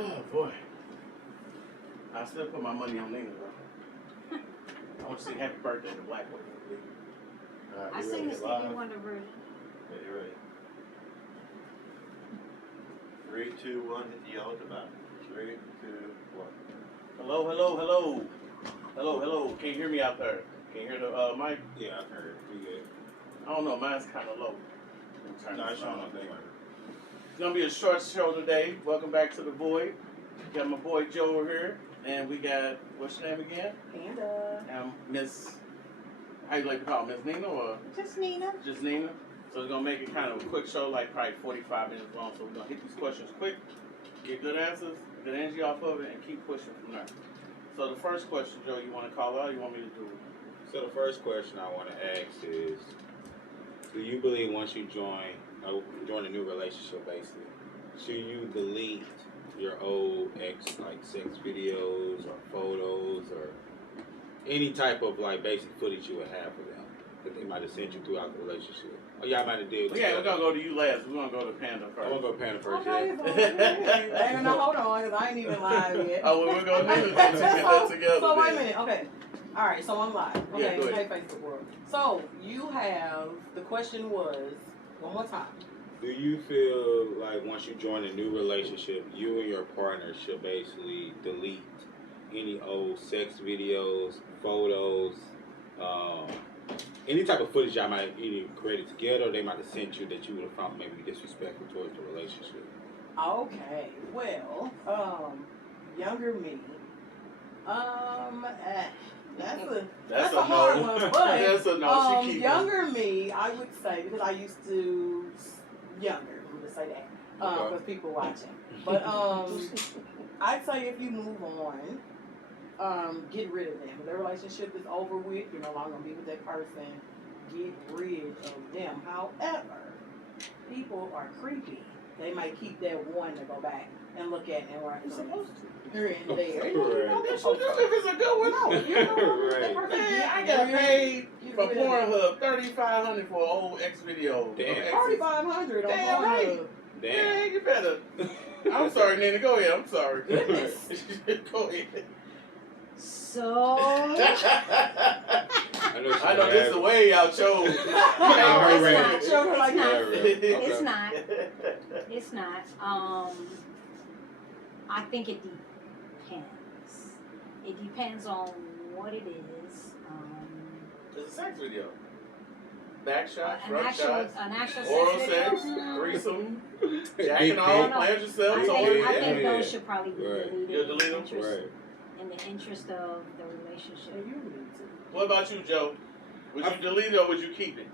Oh boy. I still put my money on Nina though. I want to sing Happy Birthday to Black Women. I sing the Stevie Wonder version. Yeah, you're ready. 3, 2, 1, hit the yellow at the bottom. 3, 2, 1. Hello, hello, hello. Hello, hello. Can you hear me out there? Can you hear the mic? Yeah, I've heard it. We good. I don't know. Mine's kind of low. No, it's showing up there. It's going to be a short show today. Welcome back to The Void. Got my boy Joe over here. And we got, what's your name again? Panda. Miss, how you like to call her? Miss Nina or? Just Nina. Just Nina. So we're going to make it kind of a quick show, like probably 45 minutes long. So we're going to hit these questions quick, get good answers, good energy off of it, and keep pushing from there. So the first question, Joe, you want to call out or you want me to do it? So the first question I want to ask is, do you believe once you join a new relationship, basically, should you delete your old ex, like sex videos or photos or any type of like basic footage you would have for them that they might have sent you throughout the relationship? Or y'all might have did. Yeah, we're going to go to you last. We're going to go to Panda first. I'm going to go Panda first. Okay, Yeah. no, hold on, because I ain't even live yet. Oh, well, we're going to get that together. So wait a then. minute, okay. All right, so I'm live. Yeah, Okay, go hey ahead. Facebook world. So you have, the question was, one more time. Do you feel like once you join a new relationship, you and your partner should basically delete any old sex videos, photos, any type of footage y'all might have either created together or they might have sent you that you would have found maybe disrespectful towards the relationship? Okay, well, younger me. That's a hard no. one, but That's a no. She keep younger me, I would say, because I used to younger. I'm gonna say that because people watching. But I'd say if you move on, get rid of them. If their relationship is over with, you're no longer gonna be with that person. Get rid of them. However, people are creepy. They might keep that one to go back and look at and write. You're supposed to. Here and there. Right. Yes, you do if it's a good one. No, you know, Right. Man, I got paid for Pornhub $3,500 for an old X video. Damn. $3,500 on Damn Pornhub. right. Damn. Yeah, you better. I'm sorry, Nina. Go ahead. I'm sorry. Goodness. Go ahead. So, I I know this is the way y'all chose. Right. Show her like that. it's not. It's not. I think it depends. It depends on what it is. It's a sex video. Back shots, An front actual shots, oral sex sex, video. threesome, Big jacking off, dick. playing yourself, I toy. think Yeah. those should probably be Right. deleted. You'll delete them? Right. In the interest of the relationship. You need to. What about you, Joe? Would you delete it or would you keep it?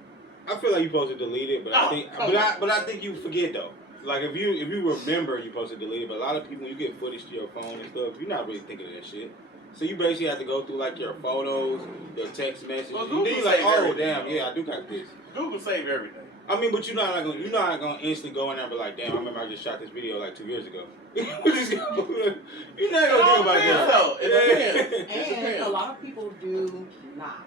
I feel like you're supposed to delete it, but Oh, I think, come but I think you forget though. Like if you remember, you're supposed to delete it. But a lot of people, when you get footage to your phone and stuff, you're not really thinking of that shit. So you basically have to go through like your photos, your text messages. Well, and Google then you're like, saves oh everything, damn, though. yeah, I do got this. Google save everything. I mean, but you're not gonna instantly go in there and be like, damn, I remember I just shot this video like 2 years ago. You're not gonna think about that. No, it depends. It And depends. a lot of people do not.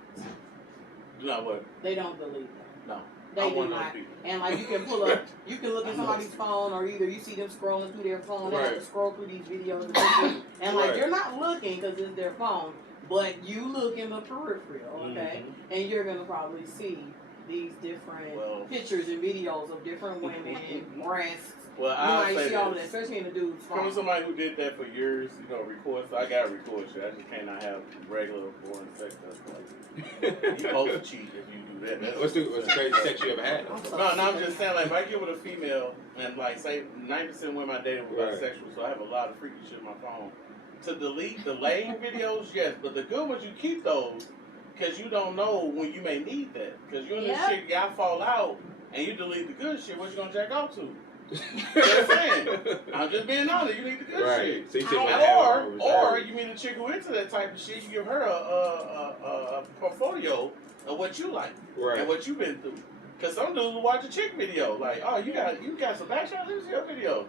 Do not what? They don't delete them. No. They I'm do one of those not. people. And like you can pull up, you can look at somebody's phone, or either you see them scrolling through their phone, they have to Right. scroll through these videos, and pictures, and like Right. you're not looking because it's their phone, but you look in the peripheral, okay, and you're gonna probably see these different Well- pictures and videos of different women, breasts. Well, You I'll might say see all of that, this. especially in the dude's From phone. somebody who did that for years, record. So I got to record shit. I just cannot have regular boring sex. That's like you supposed to cheat if you do that. That's What's the craziest sex you ever had? No, I'm just saying, like, if I get with a female, and, like, say 90% of women I dated were Right. bisexual, so I have a lot of freaky shit on my phone. To delete the lame videos, yes, but the good ones, you keep those, because you don't know when you may need that. Because you and this Yeah. shit, y'all fall out, and you delete the good shit, what you gonna jack off to? Just saying. I'm just being honest, you need the good Right. shit. So you take what I have Or over you meet a chick who into that type of shit, you give her a portfolio of what you like Right. and what you've been through. Cause some dudes will watch a chick video, like, oh, you got some back shots, let me see your video.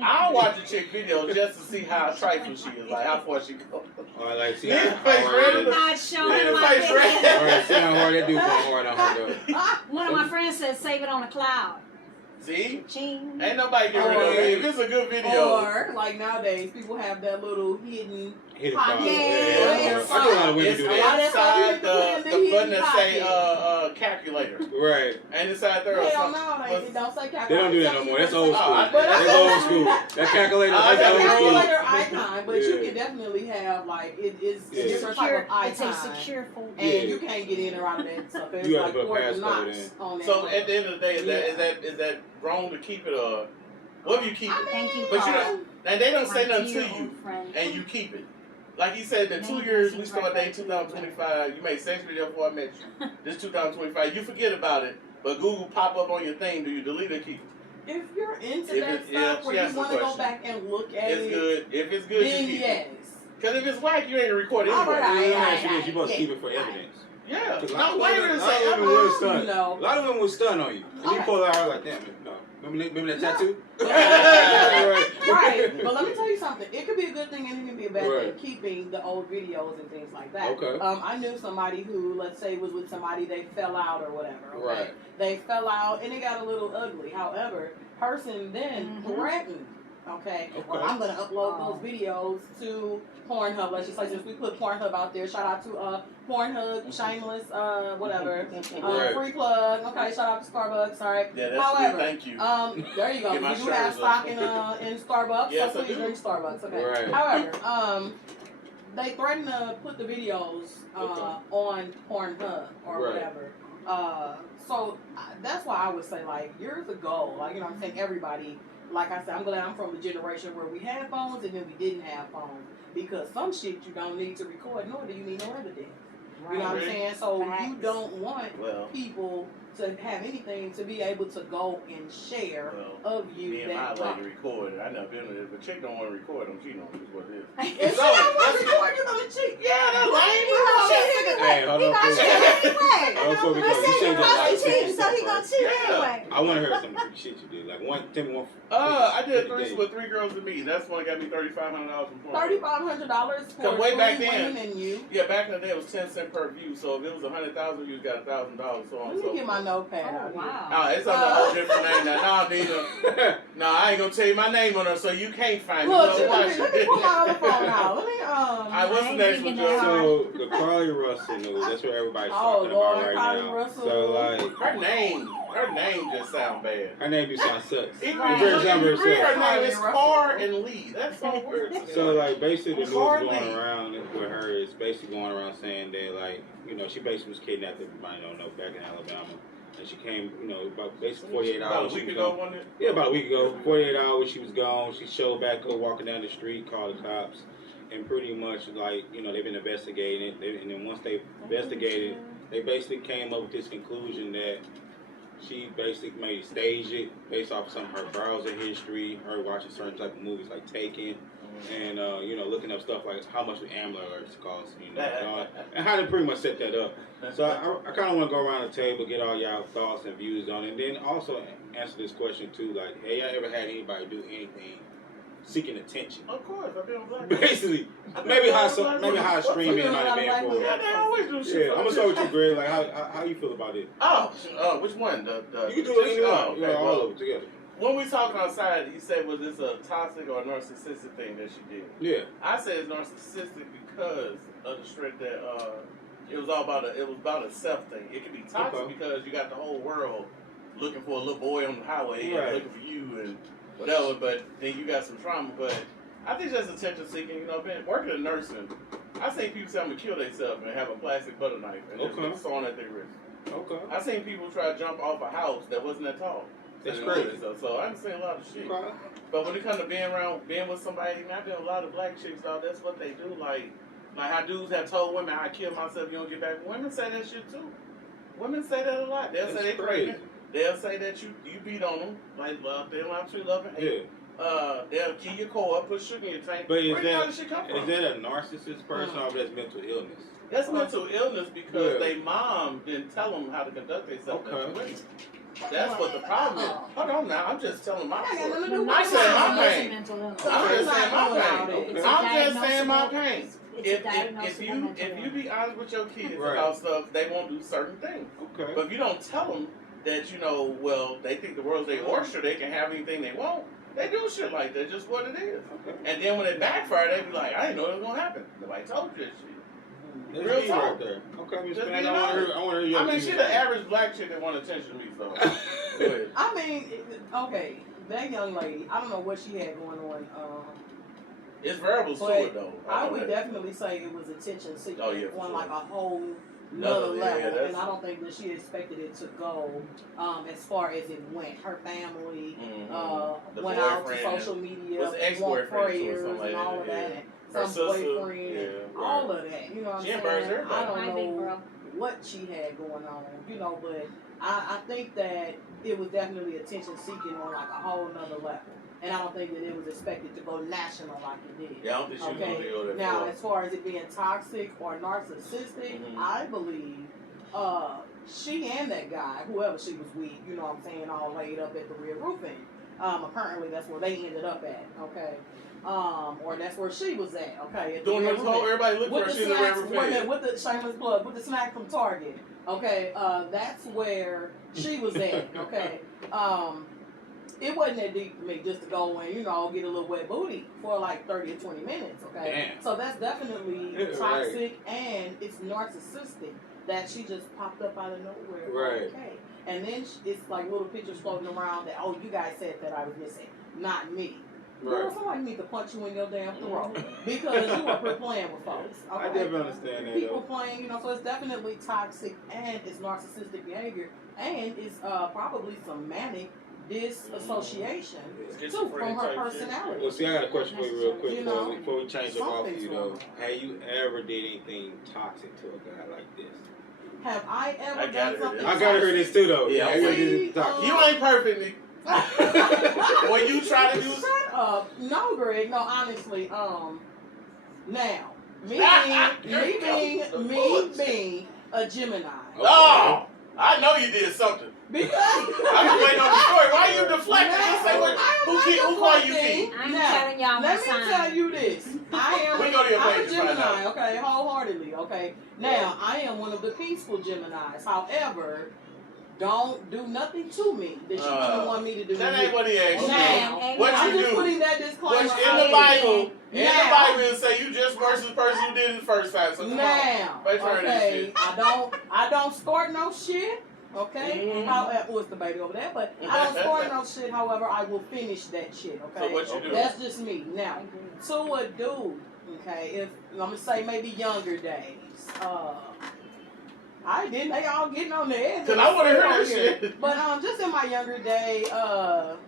I'll watch a chick video just to see how trifling she is, like how far she goes. Or like see Nigga how face hard red. I'm that not showing Yeah, my face video. red. Right, see how hard that dude go hard on her though. One of my friends said, save it on the cloud. See? Ching. Ain't nobody getting rid of it. If it's a good video. Or like nowadays, people have that little hidden. Hit it Pocket. fire. Yeah. I know a lot of women It's do a lot that. of inside stuff the you button can that put say in the calculator. Right. And inside there or Hell something. no, like, it don't say calculator. They don't do that no more. That's old Oh, school. I- That's old school. That calculator. I It's That's a got old school. calculator icon, but you Yeah. can definitely have like it's Yeah. a different type of It's a icon, secure folder. and Yeah. you can't get in or out of that stuff. There's You have like to put Fort passcode Knox in. on that. So one. at the end of the day, Yeah. is that wrong to keep it or what if you keep it? Thank you, But you Carl. don't, and they don't say My nothing to dear you, old friend. and you keep it. Like he said, the 2 years we start dating 2025, you made sex video before I met you. This 2025, you forget about it, but Google pop up on your thing. Do you delete or keep it? If you're into If that it- yeah, stuff where she you asked the want to go question. back and look at It's it, good. If it's good, then you keep yes. it. Because if it's whack, you ain't recording All anyway. right, Let me all ask you this. You supposed to yeah. keep it for evidence. Yeah. Cause a No, lot of why you women, gonna a lot say of women will stun. No. A lot of women will stun on you. And you Okay. pull it out like, damn, no. Remember that tattoo? Right, but let me tell you something. It could be a good thing and it can be a bad Right. thing, keeping the old videos and things like that. Okay. I knew somebody who, let's say, was with somebody, they fell out or whatever. Okay? Right. They fell out and it got a little ugly. However, person then Mhm. threatened, okay, well, Okay. I'm going to upload those videos to Pornhub. Let's just say, since we put Pornhub out there, shout out to Pornhub, shameless, whatever, Right. free plug. Okay, shout out to Starbucks. All right. Yeah, that's However, good. Thank you. There you go. Get my We do shirt have up. stock in Starbucks, Yes, so I please do. drink Starbucks. Okay. Right. However, they threatened to put the videos Okay. on Pornhub or Right. whatever. So that's why I would say, like, years ago, like, you know what I'm saying, everybody, like I said, I'm glad I'm from the generation where we had phones and then we didn't have phones, because some shit you don't need to record, nor do you need no evidence. You know what I'm Right. saying? So you Facts. don't want Well, people to have anything to be able to go and share well, of you me and my that lady recorded. I never been with it. If a chick don't want to record, I'm cheating on her, is what it is. If So, she don't want let's to get- record, you're gonna cheat. Yeah, that's lame. Hey, hold on. He Hold gonna cheat anyway. on, before we go, I you said said he that. supposed to cheat, so he gonna cheat Yeah. anyway. I want to hear some shit you did. Like tell me one. I did Day. threes with 3 girls and me. That's one got me $3,500 from Pornhub. $3,500 for Way back 3 then. women and you. Yeah, back in the day it was 10 cents per view. So if it was 100,000 views, got $1,000. So on Let and me so get my forth. notepad Oh, out here. wow. Oh, it's under a whole different name now. No, Dina. No, I ain't gonna tell you my name on her, so you can't find me. Look, You know why? let me pull my other phone out. Let me Alright, what's the I ain't next one, thinking that Joe? So the Carly Russell news. That's what everybody's Oh, talking Lord, about right Carly now. Russell. So like, Her name just sound bad. her name do sound sucks. If you Right. Very read number her herself. name is Carly Carr Russell. and Lee. That's so weird. to me. So like basically the news Carly. going around with her is basically going around saying that like, you know, she basically was kidnapped, if everybody don't know, back in Alabama. And she came, you know, about basically 48 About hours. a she week was ago, gone. wasn't it? Yeah, about a week ago. 48 hours she was gone. She showed back up walking down the street, called the cops, and pretty much like, you know, they've been investigating it. And then once they investigated, they basically came up with this conclusion that she basically maybe staged it based off of some of her browser history, her watching certain type of movies like Taken, and you know, looking up stuff like how much would Amber Alerts cost, you know, and how to pretty much set that up. So I kind of want to go around the table, get all y'all thoughts and views on it, and then also answer this question too, like, hey, y'all ever had anybody do anything seeking attention? Of course, I've been on Black. Basically, maybe how streaming it might have been for Yeah, her. they always do shit. Yeah, I'm gonna start with you, Greg. Like, how you feel about it? Oh, which one? The You can do it anyone. Oh, You okay, know, all well, of it together. when we talking outside, you said, was this a toxic or a narcissistic thing that she did? Yeah. I say it's narcissistic because of the strength that it was about a self thing. It can be toxic Okay. because you got the whole world looking for a little boy on the highway Right. and looking for you and whatever, but then you got some trauma. But I think that's attention seeking. You know, been working in nursing, I seen people tell them to kill themselves and have a plastic butter knife and just Okay. get sewn at their wrist. Okay. I seen people try to jump off a house that wasn't that tall. That's They didn't know crazy. themselves. So I've seen a lot of shit. Okay. But when it comes to being with somebody, and I've been with a lot of black chicks, dog, that's what they do. Like how dudes have told women, I kill myself, you don't get back. Women say that shit too. Women say that a lot. They'll say That's they crazy. pregnant. They'll say that you beat on them. Like, they don't have true love and hate. Yeah. They'll key your core up, put sugar in your tank. But is Where the hell does shit come Is from? that a narcissist person or that's mental illness? That's mental illness because Yeah. they mom didn't tell them how to conduct themselves Okay. as women. That's what the problem is. Hold on now, I'm just telling my I got story. nothing to do with I'm it. saying my It's a pain. mental illness. I'm just saying my Okay. pain. It's a I'm just saying my diagnosable- pain. It's a diagnosable If mental you be honest with your kids Right. about stuff, they won't do certain things. Okay. But if you don't tell them, that, you know, well, they think the world's their oyster, they can have anything they want. They do shit like that, just what it is. Okay. And then when it backfire, they be like, I didn't know it was gonna happen. Nobody told you this shit. That's Real me talk. right there. Okay, Miss Just Pam, being I want to hear your I mean, opinion. she the average black chick that want attention to me, so. Go ahead. I mean, okay, that young lady, I don't know what she had going on. It's variables to But it, though. I know would that. definitely say it was attention seeking Oh, yeah, for on sure. like a whole Another nother level, level, yeah, that's- and I don't think that she expected it to go as far as it went. Her family The went out to boyfriend social media, was want ex-boyfriend too, or prayers something like and all that, of yeah. that. Her Some sister, boyfriend, yeah, all of that. You know what She I'm embarrassed saying? everybody. I don't Hi, big know bro. what she had going on, you know, but I think that it was definitely attention seeking on like a whole nother level. And I don't think that it was expected to go national like it did. Yeah, I don't think she was gonna Okay. deal with that. Now, far. as far as it being toxic or narcissistic, Mhm. I believe she and that guy, whoever she was with, you know what I'm saying, all laid up at the Red Roofing. Apparently that's where they ended up at, okay? Or that's where she was at, okay? At the Doing Red this whole, Roofing. everybody look With for the her, she's a snacks, rapper wait a minute, fan. with the shameless plug, with the snack from Target, okay? That's where she was at, okay? It wasn't that deep for me just to go and, you know, get a little wet booty for like 30 or 20 minutes, okay? Damn. So that's definitely Right. toxic and it's narcissistic that she just popped up out of nowhere. Right. Okay. And then it's like little pictures floating around that, oh, you guys said that I was missing. Not me. Girl, Right. somebody need to punch you in your damn throat because you up here playing with folks. I okay? definitely understand that, People though. playing, you know, so it's definitely toxic and it's narcissistic behavior and it's probably some manic disassociation too from Schizophrenic her type shit. personality. Well, see, I got a question for you real quick You know, before we change up off of something's you, wrong. though. Have you ever did anything toxic to a guy like this? Have I ever I done gotta something? hear I gotta hear this, too, though. Yeah, Have you ever did see, anything toxic? You ain't perfect, Nick. When you try to do Shut up. No, Greg. No, honestly. Now, me being a Gemini. Oh, I know you did something. Because I've been waiting on the story. Why you deflecting? Just say what, who call you T? I'm Now, telling y'all my let me sign. tell you this. I am We go to your I'm a page to find Gemini, out. okay, wholeheartedly, okay. Now, I am one of the peaceful Geminis. However, don't do nothing to me that you wouldn't want me to do. That to ain't you. what he asked you. Now, Amen. What I'm you just do? putting that disclaimer Which in out the there. Bible, Now- it say you just versus the person who did it the first time. So come on. Now, Let's try this okay, shit. I don't start no shit. Okay, Mhm. however, what's the baby over there? But I don't start no shit. However, I will finish that shit. Okay, So what you do? that's just me. Now, to a dude, okay, if I'm gonna say maybe younger days, I didn't. They all getting on their edge. Cause I want to hear Over this here. shit. But just in my younger day,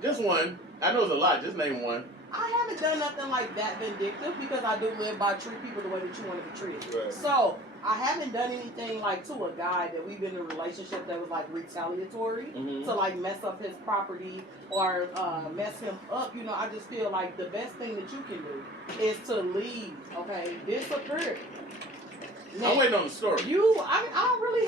Just one. I know it's a lot. Just name one. I haven't done nothing like that vindictive because I do live by treat people the way that you want to be treated. Right. So I haven't done anything like to a guy that we've been in a relationship that was like retaliatory Mm-hmm. to like mess up his property or mess him up. You know, I just feel like the best thing that you can do is to leave. Okay, disappear. I'm waiting on the story. I don't really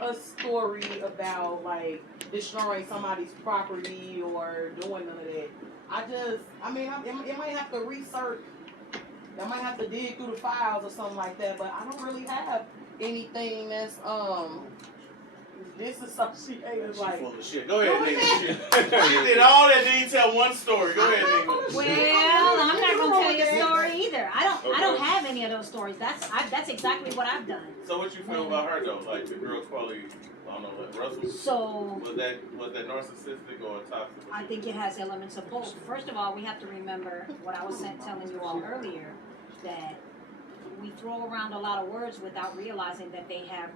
have a story about like destroying somebody's property or doing none of that. It might have to research. I might have to dig through the files or something like that, but I don't really have anything that's disassociated She like. full of shit. Go ahead, Go nigga. She did all that, didn't tell one story. Go ahead, nigga. Well, I'm not gonna tell you a Okay. story either. I don't Okay. have any of those stories. That's exactly what I've done. So what you feel about her though? Like the girl's probably, I don't know, like Russell. So Was that narcissistic or toxic? I think it has elements of both. First of all, we have to remember what I was telling you all earlier, that we throw around a lot of words without realizing that they have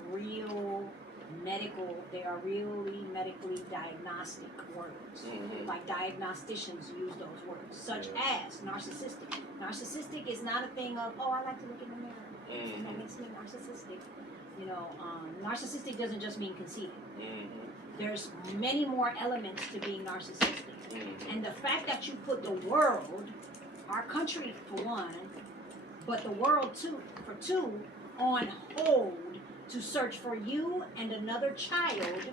they are really medically diagnostic words. Mhm. Like diagnosticians use those words, such as narcissistic. Narcissistic is not a thing of, oh, I like to look in the mirror. Mhm. That makes me narcissistic. You know, narcissistic doesn't just mean conceited. Mhm. There's many more elements to being narcissistic. Mhm. And the fact that you put the world, our country for one, but the world too, for two, on hold to search for you and another child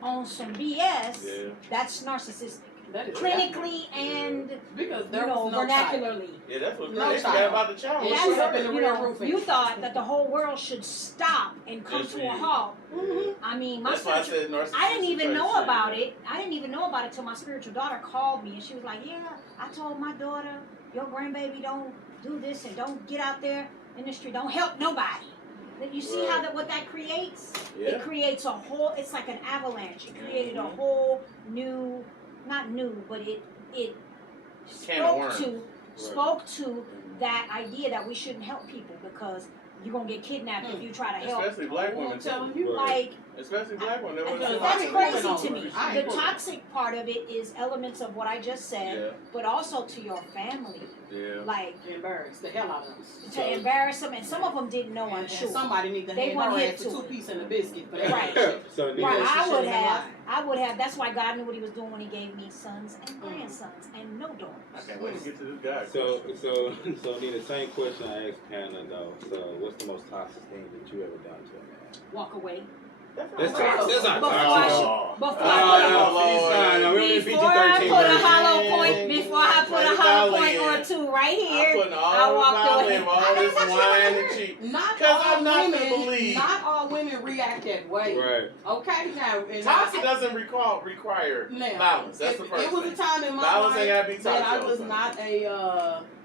on some BS, Yeah. that's narcissistic. That is clinically and because there was no child. vernacularly. Yeah, that's what No they child. forgot about the child. Yeah, What she happened? up in the You rear know, roofing. you thought that the whole world should stop and come Yes, to a we- halt. Mhm. I mean, my That's why I spiritual, said narcissistic. I didn't even know shit. about it. I didn't even know about it till my spiritual daughter called me and she was like, "Yeah, I told my daughter, your grandbaby don't do this and don't get out there in the street, don't help nobody." Then you see how Right. what that creates? Yeah. It creates a whole. It's like an avalanche. It created a Mhm. whole new, not new, but it Can of spoke worms. to spoke to that idea that we shouldn't help people because you're gonna get kidnapped if you try to help. Especially black I'm women. telling Too. you. Like Especially black women. They I- want I- to that's ain't crazy pulling to over. me. I The ain't pulling. toxic part of it is elements of what I just said, Yeah. but also to your family, Yeah. like Embarrassed the hell out of them. to embarrass them. And some of them didn't know. I'm And sure. somebody need to They hand want her hit ass a to 2-piece and a biscuit for that. Right. So Yeah, Right, she I would shouldn't have have. lied. I would have. That's why God knew what He was doing when He gave me sons and grandsons and no daughters. I can't wait to get to this guy. So Nina, same question I asked Hannah though. So what's the most toxic thing that you ever done to a man? Walk away. That's toxic. That's not Before toxic. Before No, I no, we only Before I PG-13 put a version. hollow point, before I put a Right hollow about point in. or two right I'm here, putting I all the walked away. volume, all this wine and cheek. Not 'Cause all I'm not gonna women. believe. Not all women react that way. Right. Okay, now. And Toxic doesn't require Now, violence. That's it, the first it was thing. a time in my Violence ain't life gotta be that I toxic. was not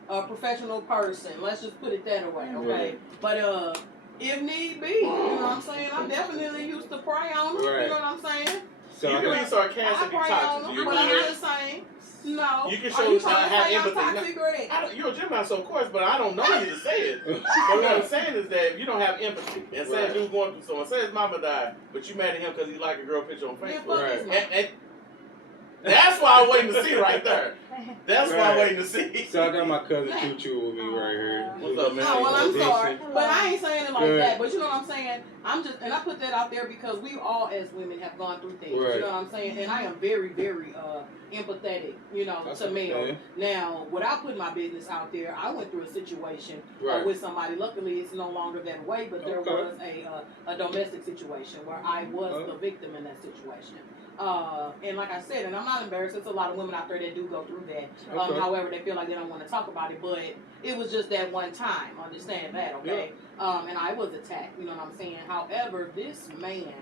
a professional person. Let's just put it that way, okay? Right. But if need be, you know what I'm saying? I definitely used to pray on them. Right. You know what I'm saying? So You I can got- be sarcastic I and pray on toxic. them, You but really I'm is. just saying. No. You can Are show you trying to have say I'm empathy. toxic, Greg? You're a Gemini, so of course, but I don't know you to say it. But what I'm saying is that if you don't have empathy, and say a Right. dude going through someone, say his mama died, but you mad at him because he liked a girl picture on Yeah, Facebook. fuck Right. his mouth. And that's why I'm waiting to see right there. That's why I'm Right. waiting to see. So I got my cousin Choo Choo with me right here. What's up, man? Oh, well, I'm Addiction. sorry, but I ain't saying it like Good. that. But you know what I'm saying? And I put that out there because we all, as women, have gone through things. Right. You know what I'm saying? And I am very, very empathetic, you know, That's to male. okay. Now, without putting my business out there, I went through a situation Right. with somebody. Luckily, it's no longer that way, but there Okay. was a domestic situation where I was Okay. the victim in that situation. And like I said, and I'm not embarrassed, there's a lot of women out there that do go through that. Okay. However, they feel like they don't want to talk about it, but it was just that one time. Understand that, okay? And I was attacked, you know what I'm saying? However, this man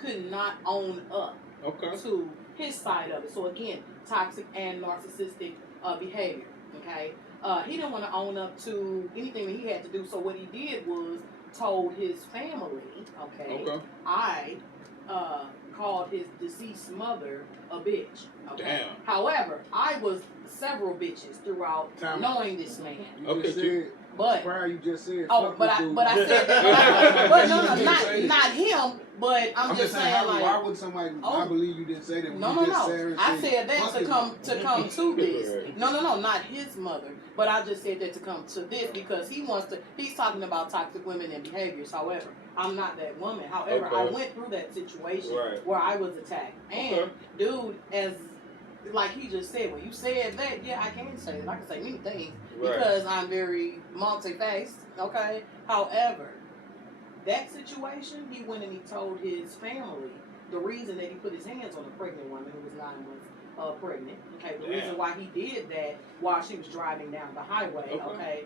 could not own up Okay. to his side of it. So again, toxic and narcissistic behavior, okay? He didn't want to own up to anything that he had to do, so what he did was told his family, okay? Okay. I called his deceased mother a bitch. Okay? Damn. However, I was several bitches throughout Time. knowing this man. You Okay, just Q. said, But prior you just said, oh, fuck but this I dude. but I said that. But no, You didn't say it. not him. But I'm just saying how, like. why would somebody? Oh. I believe you didn't say that. When No, you no, just no. Said her and I said that fuck to his come mouth. to this. No, not his mother. But I just said that to come to this because he's talking about toxic women and behaviors. However, I'm not that woman. However, I Okay. went through that situation Right. where I was attacked. And Okay. dude, as like he just said, when you said that, yeah, I can say it. I can say many things Right. because I'm very multi-faced. Okay. However, that situation, he went and he told his family the reason that he put his hands on a pregnant woman who was 9 months pregnant. Okay, the Damn. reason why he did that while she was driving down the highway. Okay.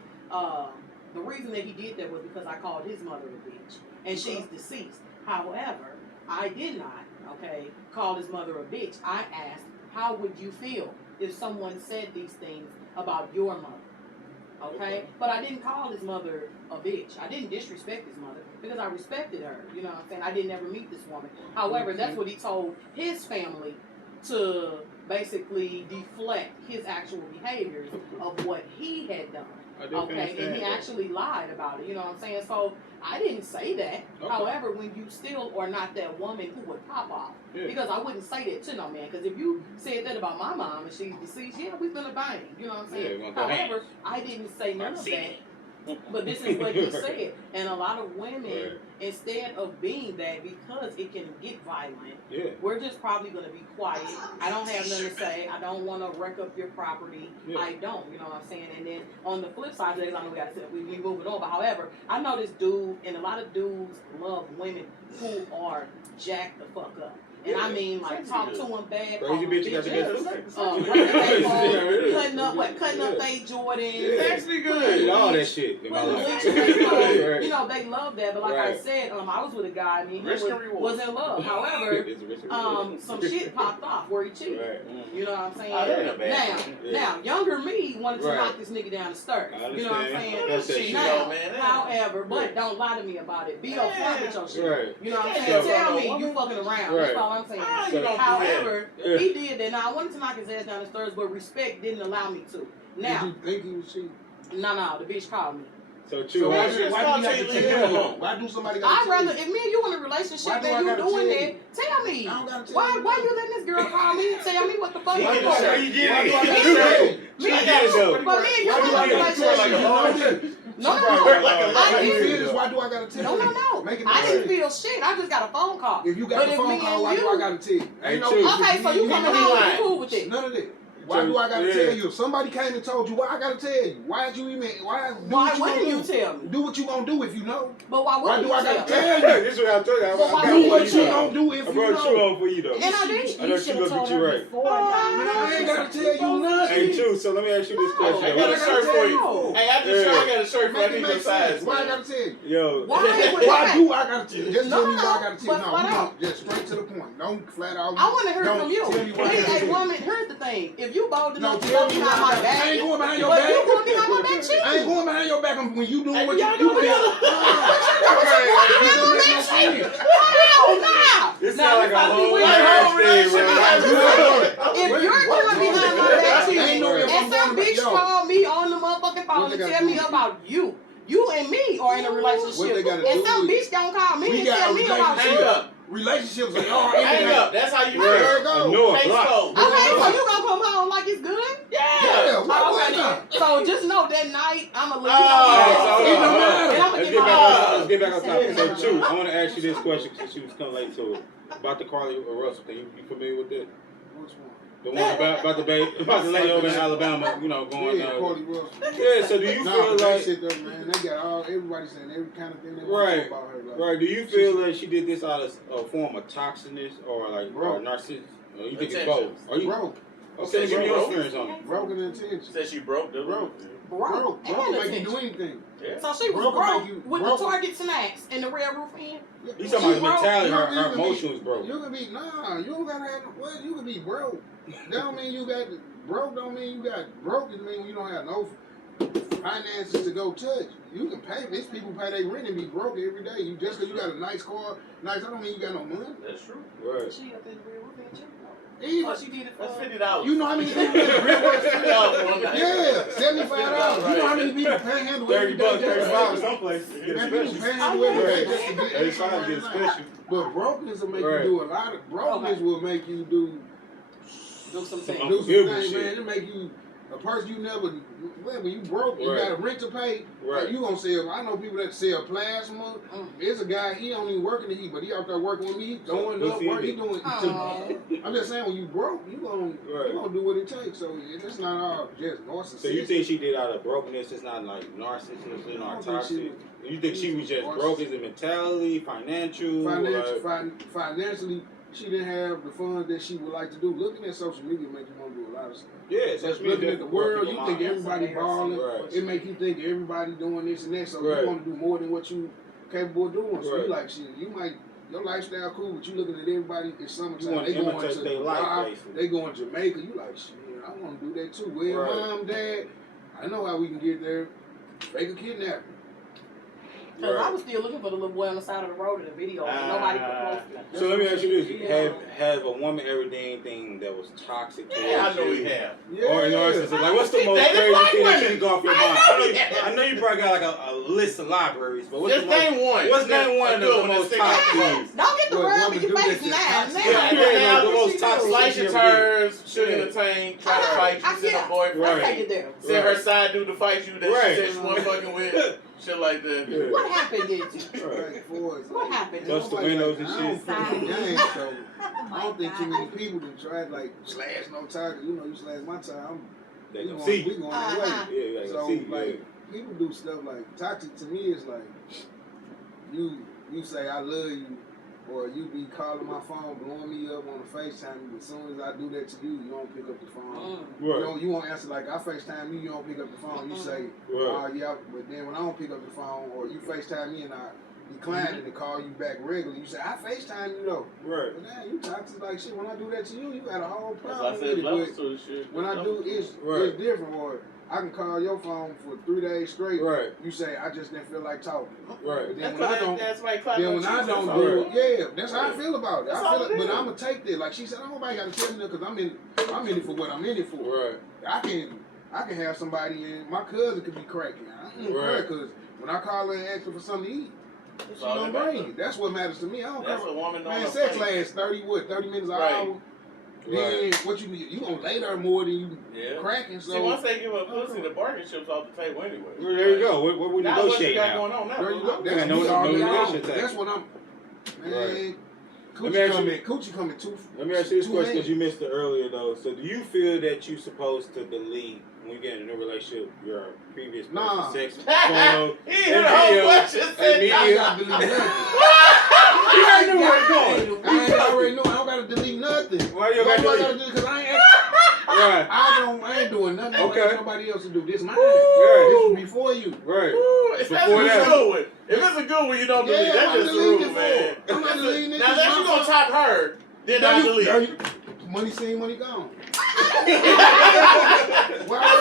The reason that he did that was because I called his mother a bitch, and Okay. she's deceased. However, I did not. Okay, call his mother a bitch. I asked, how would you feel if someone said these things about your mother? Okay, but I didn't call his mother a bitch. I didn't disrespect his mother because I respected her. You know what I'm saying? I didn't ever meet this woman. However, that's what he told his family to basically deflect his actual behaviors of what he had done. I do Okay, and understand he that. actually lied about it. You know what I'm saying? So I didn't say that. Okay. However, when you still are not that woman who would pop off, Yeah. because I wouldn't say that to no man. Because if you said that about my mom and she's deceased, yeah, we've been a bang. You know what I'm Yeah, saying? we're gonna go However, hands. I didn't say none of See. that. But this is what he said. And a lot of women, Right. instead of being that, because it can get violent, Yeah. we're just probably going to be quiet. I don't have nothing to say. I don't want to wreck up your property. Yeah. I don't, you know what I'm saying? And then on the flip side of that, I know we got to we moving on. But however, I know this dude, and a lot of dudes love women who are jacked the fuck up. and I mean like talk to them bad, call Crazy them bitch, you got the bitches, best. cutting up they Jordans. It's actually good. Did all that shit in my Putting life. bleach in their clothes. Right. You know, they love that, but like I Right. said, I was with a guy and he Risk and reward. was in love. However, It's rich and reward. some shit popped off where he cheated. Right. You know what I'm saying? Oh, that ain't bad. Now, younger me wanted to Right. knock this nigga down the stairs. I You know what I'm understand. saying? That's that She shit. know, Now, man. however, but Right. don't lie to me about it. Be Man. upfront with your shit. Right. You know what I'm Yeah, saying? yeah. Tell me Woman. you fucking around. Right. That's all I'm saying. How you gonna do that? However, Yeah. he did that. Now I wanted to knock his ass down the stairs, but respect didn't allow me to. Did Now, you think he was cheating? no, the bitch called me. So So true. why, Why- do you why have do to you tell leave him? him alone? Why do somebody got I'd to tell rather, you? if me and you in a relationship Why do and I you gotta doing tell that, you? tell me. I don't gotta tell Why you. you letting this girl call me and tell me what the fuck He you get doing? the shirt. You get Why do I it. gotta tell you? Me I and get it, you, though. but me and you Why do in I a gotta tell you? relationship. You know this. No, Work like a I I can didn't. feel this. Why do I gotta tell you? No. Make it I make didn't sense. feel shit. I just got a phone call. If you got But the if phone me call, and why do you- I gotta tell you? Hey, Ain't no true. if Okay, so you coming be home, lying. you cool with it. None of that. Why do I gotta Yeah. tell you? If somebody came and told you, why I gotta tell you? Why do Why what you wouldn't gonna you do? tell me? Do what you gonna do if you know. But why Why wouldn't do you I tell gotta me? tell you? This is what I told you. But why Do wouldn't what you you tell gonna do if I you brought you know. on for you though. And I did. I know You she should have gonna told get you her right. before. I ain't gotta tell you nothing. Hey, true. So let me ask you this I question. got a gotta shirt tell for you. you. Hey, after the show, I got a shirt for you. I Make it need your make size. sense. Why I man. gotta tell you? Yo. Why would Why that? do I gotta tell you? Just No, tell me no, why I gotta tell you. but No, flat we out. don't. Just straight to the point. Don't flat out. I want to hear Don't from you. tell me why I Hey, gotta tell you. woman, here's the thing. If you bold No, enough to tell go me behind why my I back, ain't going behind your but back. you going behind my back cheating. I ain't going behind your back when you doing Hey, what y'all you do do. together. Hell nah. This Now, sound like if a I be whole with ass her, thing, bro. if you're going behind my back Ain't cheating, no if I'm and some going bitch yo. call me on the motherfucking phone What and they tell gotta me do? about you. You and me are in a What they relationship. gotta And do some is- bitch don't call me We and got tell a me about Hang you. up. Relationships are all Hang up. That's how you There feel. it go. No, Case block. closed. Okay, so you gonna come home like it's good? Yeah, why would not? So just know that night I'ma leave. Oh, it don't And matter. I'ma Let's get get my back on. Let's get back on topic. So, Yeah. Chu, I want to ask you this question because she was coming late to it about the Carly Russell thing. You familiar with it? Which one? The one about the lady over in Alabama, you know, going. Yeah, Cardi Russell. Yeah. So do you Nah, feel but that like? shit though, man, they got everybody saying every kind of thing they Right. want to about her. Like, Right. Do you feel like she did this out of a form of toxicness or like Bro. narcissism? Or you think it's Attention. both? Are you Broke. okay? Give me your Bro. experience on it. Broken intention. Said she broke the Broke. broke Broke and will make you attention. do anything. Yeah. So she was Broke will broke make you- with broke. the Target snacks and the Red Roof Inn. You talking about She broke. mentality? You Her can be- emotions broke. You can be you don't gotta have well, you can be broke. That don't mean you got broke. Don't mean you got broke. It mean you don't have no finances to go touch. You can pay. These people pay their rent and be broke every day. You just because you got a nice car, nice. I don't mean you got no money. That's true. Right. She up in the Red Roof Inn too. Even Oh, she did it for That's $50. you know how many people in real work? $50 Yeah, $75. You know how many people panhandle every day? just to $30 get- some places. You get a Man, people special. panhandle every day just to get 35 get a special. But brokenness will make Right. you do a lot of brokenness will make you do Do some things. do some Unforgivable things, shit. man. It make you a person you never. When you broke, you Right. got a rent to pay. Right. You gonna sell? I know people that sell plasma. Mm. There's a guy. He don't even work in the heat, but he out there working with me. He throwing What's up he work. He do? doing. Aw. I'm just saying, when you broke, you gonna do what it takes. So it's not all just narcissism. So you think she did out of brokenness? It's not like narcissism or I don't think toxic. she You think she was just broke as a mentality, financial? financially, she didn't have the funds that she would like to do. Looking at social media make you want to do a lot of stuff. Yeah, Just social media looking at the definitely work world, you people's think minds. everybody balling. Right. It make you think everybody doing this and that, so Right. you want to do more than what you capable of doing. So Right. you like shit. You might your lifestyle cool, but you looking at everybody. It's You summertime. want They to going imitate to their life, Dubai, basically. they going to Jamaica. You like shit. I want to do that too. Well, Right. mom, dad, I know how we can get there. Fake a kidnapping. Cause I Right. was still looking for the little boy on the side of the road in the video, and nobody could post it. So let me ask you this: Yeah. have a woman ever done anything that was toxic towards Yeah, I know you? we have. Or in narcissism, like what's the She most dated crazy white thing that women. you can go off your I mind? know we have. I know you probably got like a list of libraries, but what's Just the most? name one. What's name one of the most toxic ones? Don't get the Well, world woman in your do that face shit now. toxic. Yeah, Yeah, the most she toxic do. Slice shit your you ever did. tires, shoot in the tank, try to fight you, send a I boyfriend. take it there. Send her side dude to fight you that Right. she said she wasn't fucking with. Shit like that. Yeah. What happened, did you? Right, boys. What happened? Bust the Nobody windows like, and I don't shit. play the game, so Oh I don't think too many people that tried like slash no tire. 'Cause you know, you slash my tire, They we gonna going, see. we going that way. Yeah, you gotta So see. like people do stuff like toxic to me is like you say I love you, or you be calling my phone, blowing me up on the FaceTime. As soon as I do that to you, you don't pick up the phone. Right. You won't answer like I FaceTime you, you don't pick up the phone. You say, Right. yeah, but then when I don't pick up the phone, or you FaceTime me and I decline it to call you back regularly, you say, I FaceTime you though. Right. But now you toxic like shit. When I do that to you, you got a whole That's why I problem said with it. levels But to the shit. when I do, it's different. Or I can call your phone for 3 days straight. Right. You say, I just didn't feel like talking. Right. But then That's when I why don't, that's why then when I don't do it, yeah, that's how I feel about it. That's I all feel it it, but is. I'm gonna take that. Like she said, nobody gotta tell me that because I'm in it for what I'm in it for. Right. I can have somebody in my cousin could be cracking. I don't care Right. because when I call her and ask her for something to eat, That's she all gonna that bring matters. it. That's what matters to me. I don't That's care. a woman on Man, her sex face. lasts 30 minutes an Right. hour. Then what you gonna lay there more than you Yeah. cracking? So See, once they give up pussy, the bargain chips off the table anyway. Well, there you go. What we Now what you negotiating got now? going on now? there you go. bro? That's Yeah, no- me no all day long. negotiation tactic. That's what I'm. Man, Right. Let me coochie ask you- coming too. Let me ask you this too question late. because you missed it earlier though. So do you feel that you're supposed to delete when you get in a new relationship your previous person's Nah. sex photo? He hit the whole question. and Said, me- I nah. ain't gotta delete nothing. You already knew where it's going. I already know. I don't gotta delete nothing. Why you gotta Why I delete? gotta do? Because I ain't. Right. I ain't doing nothing. Okay. I ask somebody else to do this. Mine. Right. This was before you. Right. Ooh, if that's Before a that. good one. If it's a good one, you don't delete. Yeah, That's I'm just the deleting rule, it man. for. I'm not deleting it. Now, It's unless my you gonna fault. top her, then Now I you- delete. now you- Money seen, money gone. That's the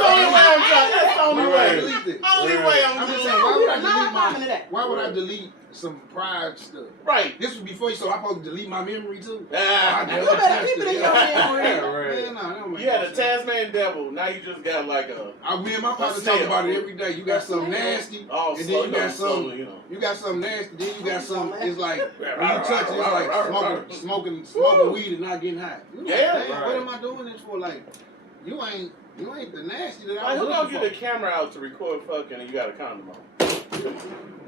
only way I'm trying. That's the only Why would I way. delete it? Only Right. way I'm I'm just doing saying, why would I Not delete coming to that. Why would I delete some prior stuff? Right. This was before you, so I'm supposed to delete my memory too. Ah, I You better keep it in your memory. Yeah, right. Man, nah, that don't make you had no a sense. Tasmanian devil. Now you just got like a. Me and my partner snail. talk about it every day. You got something snail. nasty, Oh, and slow, then you got slowly, some. you know. You got something nasty, then you got some. It's like when you Right. touch it, it's like smoking Woo. weed and not getting high. You like, Yeah. damn, Right. what am I doing this for? Like, you ain't the nasty that I Like, was who gonna looking get for. the camera out to record fucking and you got a condom on?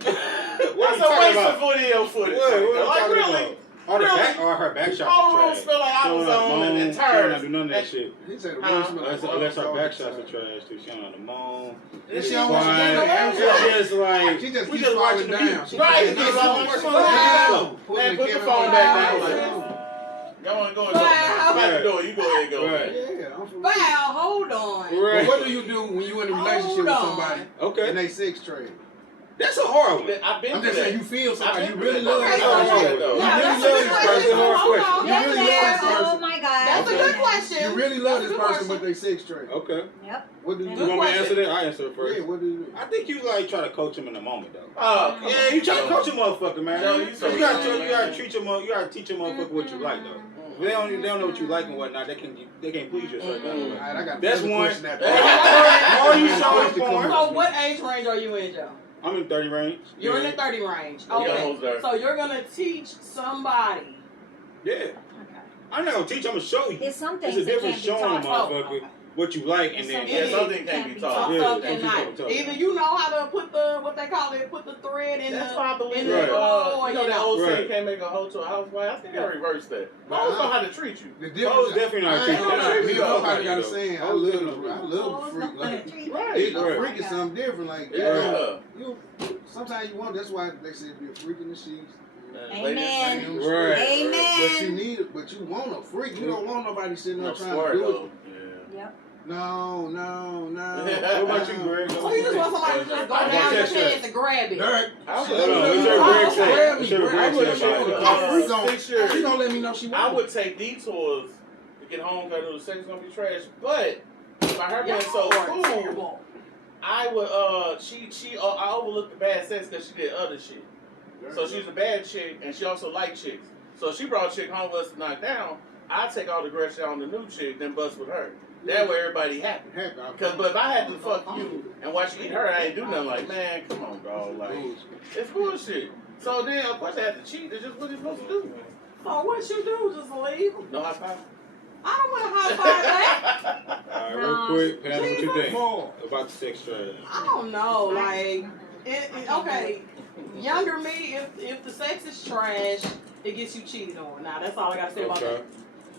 What are That's you a talking waste about? of video footage. What are you like, talking really? about? Or the Really? back, or her back shot. All the rooms smell like I was on and She don't turds. do none of that shit. He said the Huh? room smell like Unless her dog back shit. shots are trash too. She on the moon. And she She don't want you to quiet. get the She just like She just we keeps just watching falling the down. view. She Right, keeps just falling watching down. the Down. view. Man, put the camera phone on back down. down. Y'all wanna go and Wow. go. Back the door. You go ahead and go. Right. Yeah, I'm for real. Wow, hold on. But Right. what do you do when you in a relationship Hold with on. somebody Okay. and they sex trade? That's a hard one. I've been I'm to just that. saying, you feel somebody, you I've really been love to this that. Oh, person. yeah. You Yeah, really that's love a this good person. That's a hard Hold question. on. You Yes, really there. love this Oh person. my God. That's a good question. You really love That's a this good person, question. but they sex trade. Okay. Yep. What do you You do? Good want me to answer question. that? I answer it first. Yeah, what do you do? I think you like try to coach him in the moment though. Oh, Yeah, you try to coach a motherfucker, man. Joe, you so you gotta young, you gotta man. treat your you gotta teach your motherfucker what you like though. If they don't know what you like and whatnot, they can't please you a certain Mm-hmm. way. All right, I got That's another one. question after Or that. you showing porn. So what age range are you in, Joe? I'm in 30 range. You're in the 30 range. You got Okay. hoes there. So you're gonna teach somebody. Yeah. Okay. I'm not gonna teach. I'm gonna show you. There's some It's things a that difference can't be showing a taught. motherfucker what you like and then. Yeah, something can't be taught. Yeah, Some some people cannot. talk. Either you know how to put the what they call it, put the thread in That's the. why I believe in that, the hole, you know that know. old saying Right. can't make a hoe to a housewife. I think I reversed that. Nah. Hoes know how to treat you. The Hoes difference, definitely not I ain't treating gonna lie, you. me and Hoes nobody got a though. saying. I Hoes love definitely a Oh, freak. Like, Right. a Right. freak is something different. Like, Yeah. you sometimes you want. That's why they say be a freak in the sheets. Amen. Right. But you Amen. need it. But you want a freak. You don't want nobody sitting there No trying squirt to do though. it. Yep. No. What about you, Greg? So you just want somebody to just go I down your guess that's pants and grab it. Derek, I would- she let me Hold on, know what's she your want Greg it. say? Grab me, What's your grab Greg me. say She about want it? it. A freak gon' 6 years. she gonna let me know she I want it. would take detours to get home because I knew the sex was gonna be trash. But by her being so Y'all are cool, terrible. I would I overlooked the bad sex because she did other shit. So she was a bad chick and she also liked chicks. So if she brought a chick home with us to knock down, I take all the aggression on the new chick, then bust with her. That way everybody happy. But if I had to fuck you and watch you eat her, I ain't do nothing. Like, man, come on, dog. Like, it's bullshit. So then, of course, I had to cheat. That's just what you're supposed to do. So what you do? Just leave? No high five. I don't want to high five that. All right, real quick, Pam, what you think More. about the sex trade? I don't know. Like, okay, younger me, if the sex is trash, it gets you cheated on. Now that's all I gotta say about Okay. that.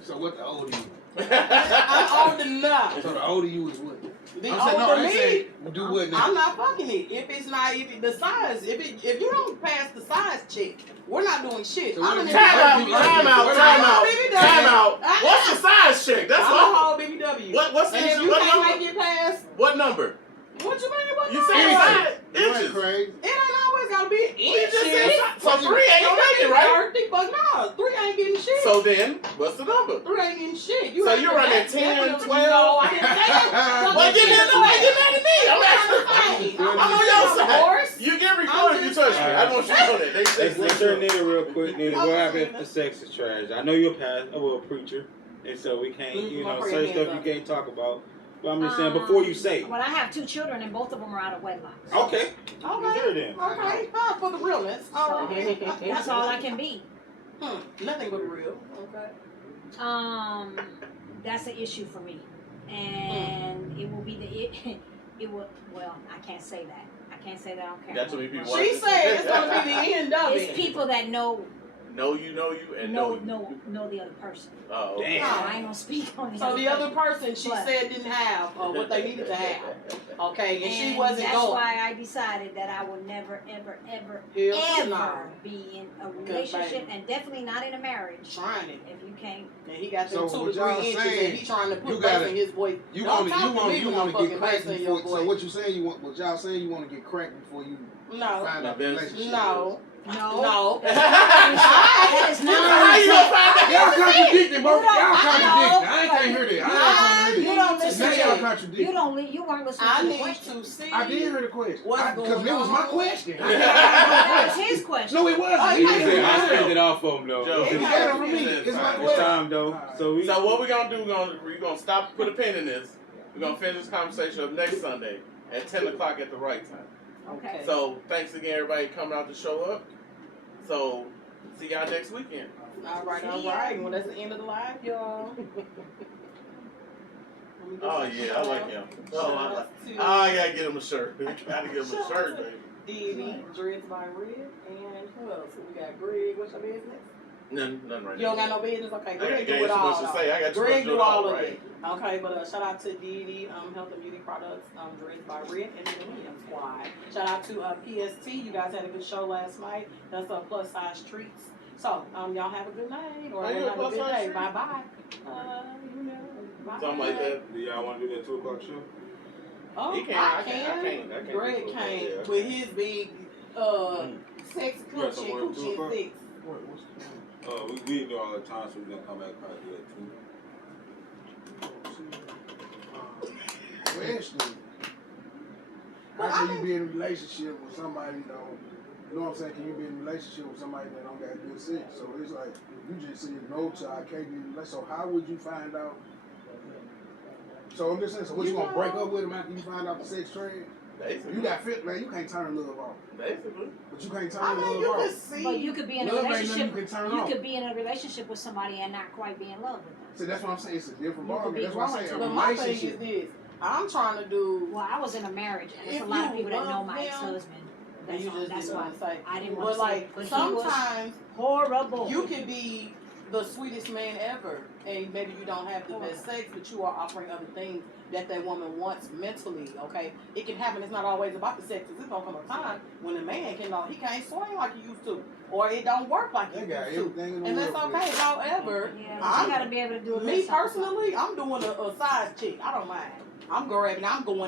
So what the older you? I'm old enough. So the older you is what? The I'm saying, no, older I me, say do what now? I'm not fucking it. If it's not, the size, if you don't pass the size check, we're not doing shit. So I'm what an if- Time out, Wait, time out, wait, time wait, out, wait, wait, time wait. out. What's the size check? That's I'm a all. whole BBW. What's And the if you what can't number? make it past, What number? what you mean? What You number? said size You ain't inches. crazy. It ain't always gotta be an You just inch. said size. So 3 ain't gonna make it, right? But no, 3 ain't getting shit. So then, what's the number? 3 ain't getting shit. So have you're to- running that's 10, definitely- 12? No, I didn't say that. Well, get mad at me. I'm asking. I'm on your side. Horse. You get recorded if you touch me. I want you to know that. Let's turn in real quick. Then what happens if the sex is trash? I know you're a preacher, and so we can't, certain stuff you can't talk about. But I'm just saying before you say. Well, I have 2 children and both of them are out of wedlock. Okay. Okay. Sure then. Okay. For the realness. All right. That's all I can be. Nothing but real. Okay. That's an issue for me, and it will be it will. Well, I can't say that. I can't say that on camera. That's what people She watching. said it's gonna be the end of It's it. people that know Know you, and know know you. know the other person. Oh, okay. No, I ain't gonna speak on the So the other person, she But- said didn't have what they needed to have. Okay, and she And wasn't that's going. why I decided that I will never, ever, ever, Hell to no. ever be in a relationship, and definitely not in a marriage. Trying it. If you can't, And he got So them 2 to what 3 y'all inches, saying, and he trying to you put gotta- bass in his voice. You Don't want talk to me to with no get fucking cracked bass in your before. So voice. what you saying? What y'all saying? You want to get cracked before you No. find out the relationship? No. no, No. that is not. How you gonna find out? Y'all contradicting, bro. You don't- Y'all contradicting. I no. can't hear that. I ain't You trying don't to hear listen that. to Now y'all it. contradicting. You weren't listening I to the need question. to see. I did hear the question. What's Because going it was my on? question. That was his question. No, it wasn't. Oh, He you said I can't- spent it off of him though. Joe. He got it from me. It's my It's It's question. time though. So we. So what we're gonna do? We're gonna stop, put a pin in this. We're gonna finish this conversation up next Sunday at 10 o'clock at the right time. Okay. So thanks again, everybody coming out to show up. So see y'all next weekend. All right, See ya. all right. Well, that's the end of the live, y'all. Oh yeah, I like him. Oh, I like. To I gotta get him a shirt. Gotta get him a shirt, baby. Diddy, Dreads by Red, and who else? We got Greg. What's your business? None right You don't now. got no business? Okay, I Greg ain't do too it all. much to though. say. I got too much Greg to do do all of right. it. Okay, but shout out to Diddy, Health and Beauty Products, Dreads by Red, and the Williams Squad. Shout out to PST. You guys had a good show last night. That's plus size treats. So y'all have a good night or Are you a have a plus good size day. treat? Bye bye. Bye. Something like that. Do y'all want to do that 2 o'clock show? Oh, He can. I I can't do Greg it. can't Yeah. with his big sexy You got coochie somewhere at 2 coochie o'clock? six. We do all the time, so we're gonna come back probably do it Question. How can you be in a relationship with somebody though? You know what I'm saying? Can you be in a relationship with somebody that don't got good sex? So it's like you just said no to I can't be in a relationship. So how would you find out? So I'm just saying, so what you gonna break up with him after you find out the sex trend? Basically. You got fit, man. You can't turn love off, Basically. but you can't turn I mean, love you off. can see. But you could be in a Love ain't nothing relationship. you can turn You off. could be in a relationship with somebody and not quite be in love with them. See, that's what I'm saying. It's a different You could ballgame. be That's why I growing say a to But my thing is relationship. this: I'm trying to do. Well, I was in a marriage, and there's If a lot of you people that know love my them, ex-husband. And you just That's didn't why want to say. I didn't want But to say. like But he was sometimes horrible. you can be the sweetest man ever, and maybe you don't have the best sex, but you are offering other things that that woman wants mentally. Okay, it can happen. It's not always about the sex. It's gonna come a time when a man he can't swing like he used to, or it don't work like They he got used to, everything in the and that's world. okay. However, Yeah, but I'm- you gotta be able to do it. me personally, I'm doing a size check. I don't mind. I'm going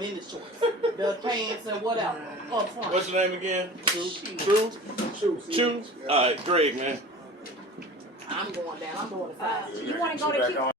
in the shorts, the pants, and whatever up front. What's your name again? Shit. True? True. True? Alright, Greg, man. I'm going down. I'm doing a size check. You want to go to Back Q- on.